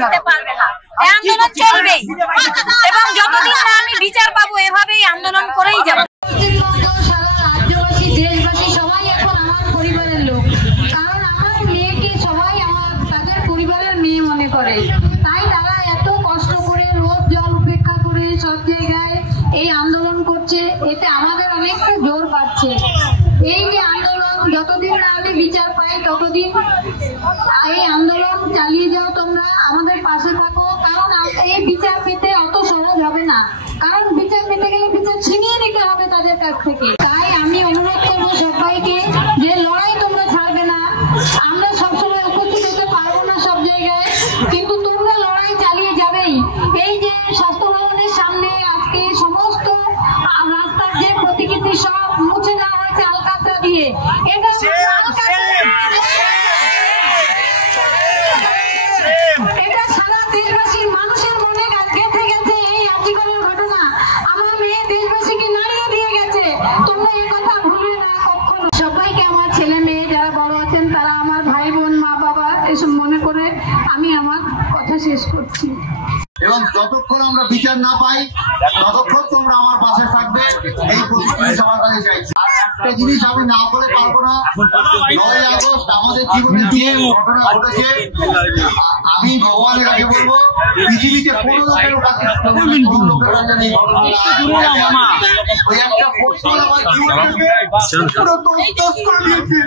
দিতে পারবে না। এই আন্দোলন চলবেই এবং যতদিন না আমি বিচার পাবো এভাবেই আন্দোলন করেই যাব। সারা রাজ্যবাসী, দেশবাসী সবাই এখন আমার পরিবারের লোক, কারণ আমার মেয়েকে সবাই আমার তাদের পরিবারের মেয়ে মনে করে। তাই তারা এত কষ্ট করে রোদ জল উপেক্ষা করে সব জায়গায় এই আন্দোলন করছে, এতে আমাদের অনেকটা জোর পাচ্ছে। এই যে আন্দোলন যতদিন না আমি বিচার পাই ততদিন এই আন্দোলন চালিয়ে যাও, তোমরা আমাদের পাশে থাকো। কারণ এই বিচার পেতে অত সহজ হবে না, কারণ বিচার পেতে গেলে বিচার ছিনিয়ে নিতে হবে তাদের কাছ থেকে। তাই আমি অনুরোধ করবো সবাইকে যে লড়াই তোমরা ছাড়বে না। আমরা সবসময় উপস্থিত হতে পারবো না সব জায়গায়, কিন্তু তোমরা লড়াই চালিয়ে যাবেই। এই যে স্বাস্থ্য ভবনের সামনে আজকে সমস্ত রাস্তার যে প্রতিকৃতি সব মুছে দেওয়া হয়েছে আলকাতরা দিয়ে, এটা সারা দেশবাসীর মানুষের মনে গেঁথে গেছে। এই আর্জিকরের ঘটনা আমার মেয়ে দেশবাসীকে নাড়িয়ে দিয়ে গেছে, তোমরা এই কথা ভুলবে না কখনো। সবাইকে আমার ছেলে মেয়ে যারা বড় আছেন তারা আমার ভাই বোন মা বাবা এসব মনে করে আমি আমার কথা শেষ করছি। এবং যতক্ষণ আমরা বিচার না পাই ততক্ষণ তোমরা আমার পাশে থাকবে, এই প্রতিশ্রুতি সবার কাছে চাইছি। একটা জিনিস আমি না বলে পারবো না, 9ই আগস্ট আমাদের জীবনে যে ঘটনা ঘটেছে, আমি ভগবানের কাছে বলবো পৃথিবীতে কোনো লোকের কাছে ওই একটা প্রশ্ন আমার জীবনটাকে পুরো তছনছ করে দিয়েছে।